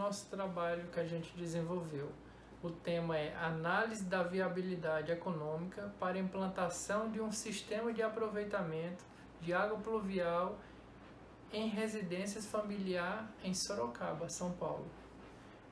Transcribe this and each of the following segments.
nosso trabalho que a gente desenvolveu. O tema é Análise da viabilidade econômica para a implantação de um sistema de aproveitamento de água pluvial em residências familiares em Sorocaba, São Paulo.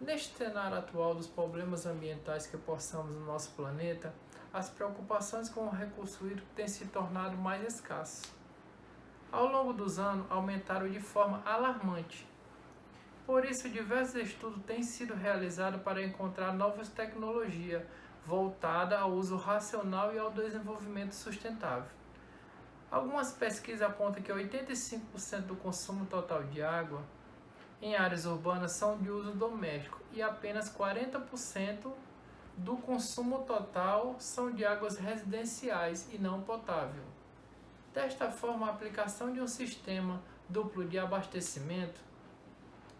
Neste cenário atual dos problemas ambientais que possamos no nosso planeta, as preocupações com o recurso hídrico têm se tornado mais escassas. Ao longo dos anos, aumentaram de forma alarmante. Por isso, diversos estudos têm sido realizados para encontrar novas tecnologias voltadas ao uso racional e ao desenvolvimento sustentável. Algumas pesquisas apontam que 85% do consumo total de água em áreas urbanas são de uso doméstico e apenas 40% do consumo total são de águas residenciais e não potável. Desta forma, a aplicação de um sistema duplo de abastecimento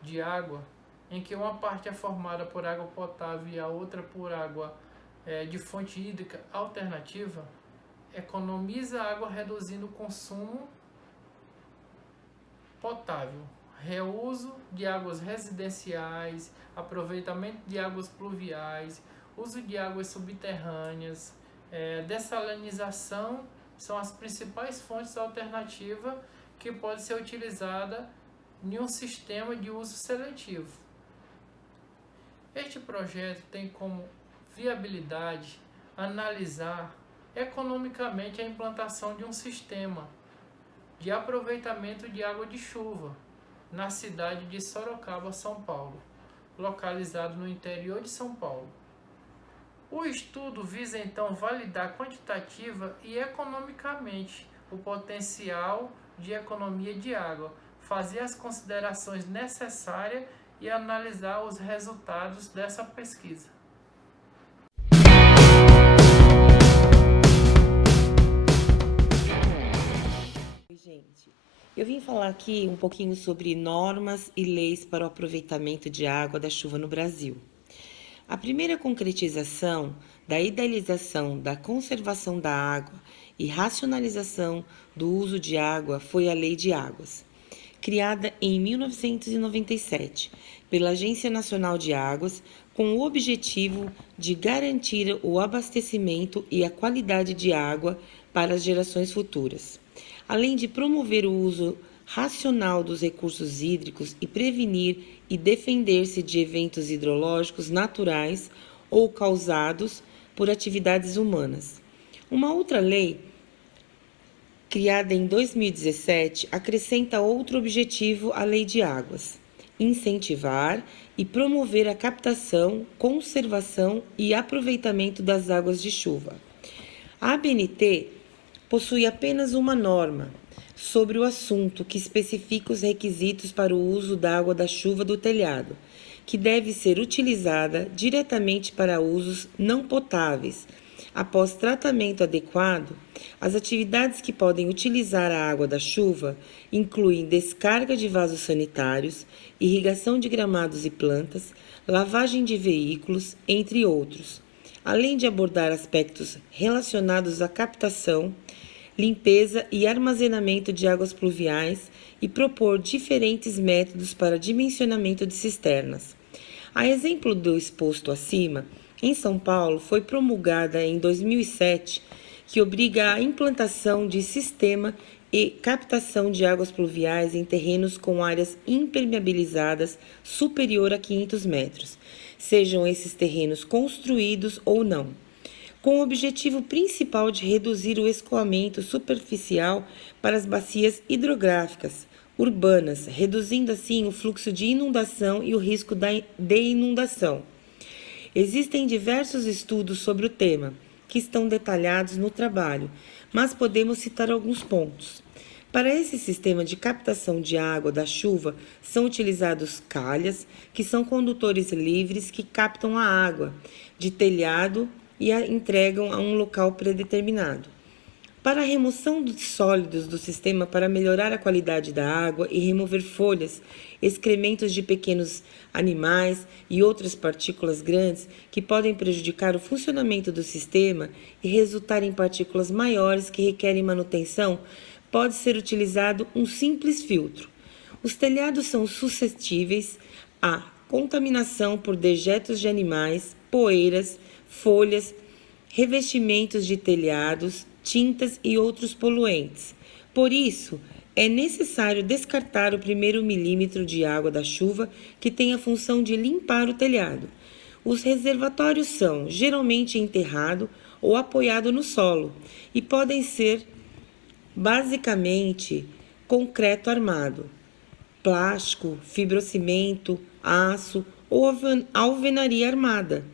de água, em que uma parte é formada por água potável e a outra por água de fonte hídrica alternativa, economiza água reduzindo o consumo potável, reuso de águas residenciais, aproveitamento de águas pluviais, uso de águas subterrâneas, dessalinização são as principais fontes alternativas que podem ser utilizadas em um sistema de uso seletivo. Este projeto tem como viabilidade analisar economicamente a implantação de um sistema de aproveitamento de água de chuva na cidade de Sorocaba, São Paulo, localizado no interior de São Paulo. O estudo visa então validar quantitativa e economicamente o potencial de economia de água, fazer as considerações necessárias e analisar os resultados dessa pesquisa. Oi, gente. Eu vim falar aqui um pouquinho sobre normas e leis para o aproveitamento de água da chuva no Brasil. A primeira concretização da idealização da conservação da água e racionalização do uso de água foi a Lei de Águas, criada em 1997 pela Agência Nacional de Águas, com o objetivo de garantir o abastecimento e a qualidade de água para as gerações futuras, além de promover o uso racional dos recursos hídricos e prevenir e defender-se de eventos hidrológicos naturais ou causados por atividades humanas. Uma outra lei, criada em 2017, acrescenta outro objetivo à Lei de Águas: incentivar e promover a captação, conservação e aproveitamento das águas de chuva. A ABNT possui apenas uma norma sobre o assunto que especifica os requisitos para o uso da água da chuva do telhado, que deve ser utilizada diretamente para usos não potáveis. Após tratamento adequado, as atividades que podem utilizar a água da chuva incluem descarga de vasos sanitários, irrigação de gramados e plantas, lavagem de veículos, entre outros, além de abordar aspectos relacionados à captação, limpeza e armazenamento de águas pluviais e propor diferentes métodos para dimensionamento de cisternas. A exemplo do exposto acima, em São Paulo foi promulgada em 2007 que obriga a implantação de sistema e captação de águas pluviais em terrenos com áreas impermeabilizadas superior a 500 metros, sejam esses terrenos construídos ou não, com o objetivo principal de reduzir o escoamento superficial para as bacias hidrográficas urbanas, reduzindo assim o fluxo de inundação e o risco de inundação. Existem diversos estudos sobre o tema, que estão detalhados no trabalho, mas podemos citar alguns pontos. Para esse sistema de captação de água da chuva, são utilizados calhas, que são condutores livres que captam a água de telhado e a entregam a um local predeterminado. Para a remoção dos sólidos do sistema para melhorar a qualidade da água e remover folhas, excrementos de pequenos animais e outras partículas grandes que podem prejudicar o funcionamento do sistema e resultar em partículas maiores que requerem manutenção, pode ser utilizado um simples filtro. Os telhados são suscetíveis a contaminação por dejetos de animais, poeiras, folhas, revestimentos de telhados, tintas e outros poluentes. Por isso, é necessário descartar o primeiro milímetro de água da chuva que tem a função de limpar o telhado. Os reservatórios são geralmente enterrados ou apoiados no solo e podem ser basicamente concreto armado, plástico, fibrocimento, aço ou alvenaria armada.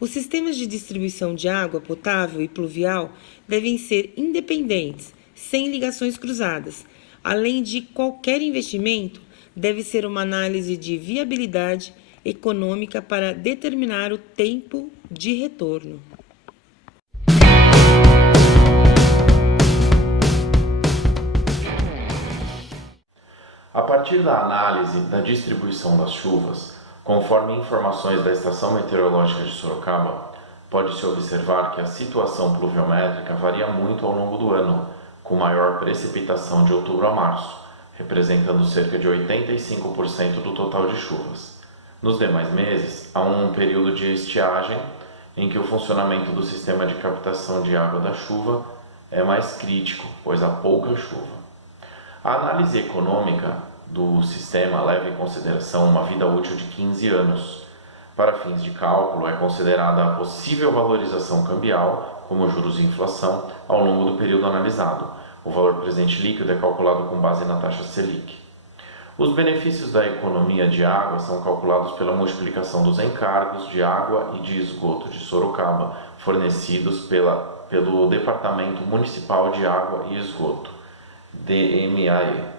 Os sistemas de distribuição de água potável e pluvial devem ser independentes, sem ligações cruzadas. Além de qualquer investimento, deve ser uma análise de viabilidade econômica para determinar o tempo de retorno. A partir da análise da distribuição das chuvas, conforme informações da Estação Meteorológica de Sorocaba, pode-se observar que a situação pluviométrica varia muito ao longo do ano, com maior precipitação de outubro a março, representando cerca de 85% do total de chuvas. Nos demais meses, há um período de estiagem em que o funcionamento do sistema de captação de água da chuva é mais crítico, pois há pouca chuva. A análise econômica do sistema leva em consideração uma vida útil de 15 anos. Para fins de cálculo, é considerada a possível valorização cambial, como juros e inflação, ao longo do período analisado. O valor presente líquido é calculado com base na taxa Selic. Os benefícios da economia de água são calculados pela multiplicação dos encargos de água e de esgoto de Sorocaba, fornecidos pelo Departamento Municipal de Água e Esgoto, DMAE.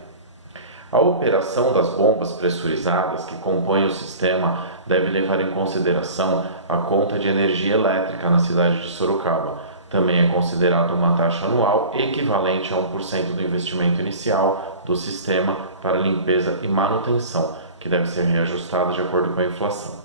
A operação das bombas pressurizadas que compõem o sistema deve levar em consideração a conta de energia elétrica na cidade de Sorocaba. Também é considerada uma taxa anual equivalente a 1% do investimento inicial do sistema para limpeza e manutenção, que deve ser reajustada de acordo com a inflação.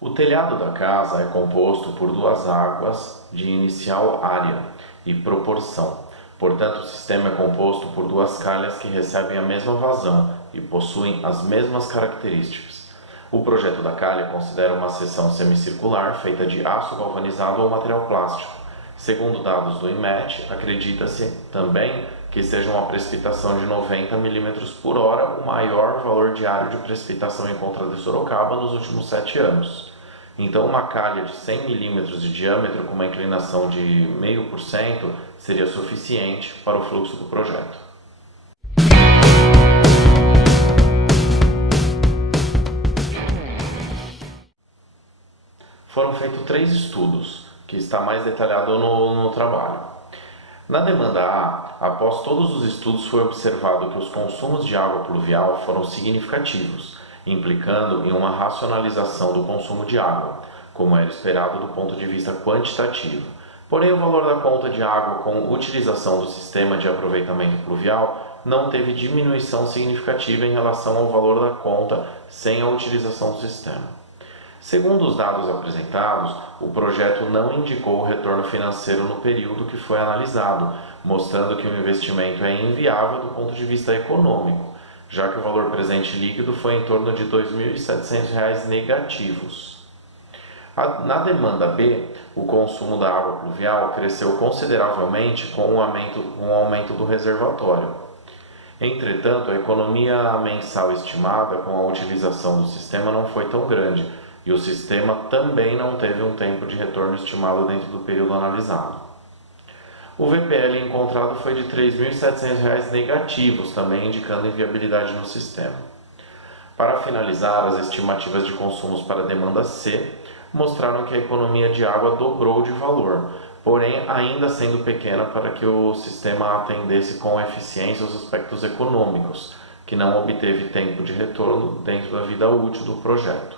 O telhado da casa é composto por duas águas de inicial área e proporção. Portanto, o sistema é composto por duas calhas que recebem a mesma vazão e possuem as mesmas características. O projeto da calha considera uma seção semicircular feita de aço galvanizado ou material plástico. Segundo dados do INMET, acredita-se também que seja uma precipitação de 90 mm por hora, o maior valor diário de precipitação encontrado em Sorocaba nos últimos 7 anos. Então, uma calha de 100 mm de diâmetro com uma inclinação de 0,5% seria suficiente para o fluxo do projeto. Foram feitos 3 estudos, que está mais detalhado no trabalho. Na demanda A, após todos os estudos foi observado que os consumos de água pluvial foram significativos, implicando em uma racionalização do consumo de água, como era esperado do ponto de vista quantitativo. Porém, o valor da conta de água com utilização do sistema de aproveitamento pluvial não teve diminuição significativa em relação ao valor da conta sem a utilização do sistema. Segundo os dados apresentados, o projeto não indicou o retorno financeiro no período que foi analisado, mostrando que o investimento é inviável do ponto de vista econômico, já que o valor presente líquido foi em torno de R$ 2.700 negativos. Na demanda B, o consumo da água pluvial cresceu consideravelmente com o aumento do reservatório. Entretanto, a economia mensal estimada com a utilização do sistema não foi tão grande, e o sistema também não teve um tempo de retorno estimado dentro do período analisado. O VPL encontrado foi de R$ 3.700 negativos, também indicando inviabilidade no sistema. Para finalizar, as estimativas de consumos para a demanda C mostraram que a economia de água dobrou de valor, porém ainda sendo pequena para que o sistema atendesse com eficiência os aspectos econômicos, que não obteve tempo de retorno dentro da vida útil do projeto.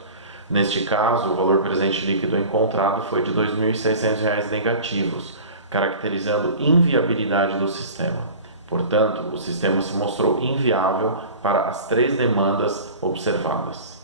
Neste caso, o valor presente líquido encontrado foi de R$ 2.600 negativos, caracterizando inviabilidade do sistema. Portanto, o sistema se mostrou inviável para as 3 demandas observadas.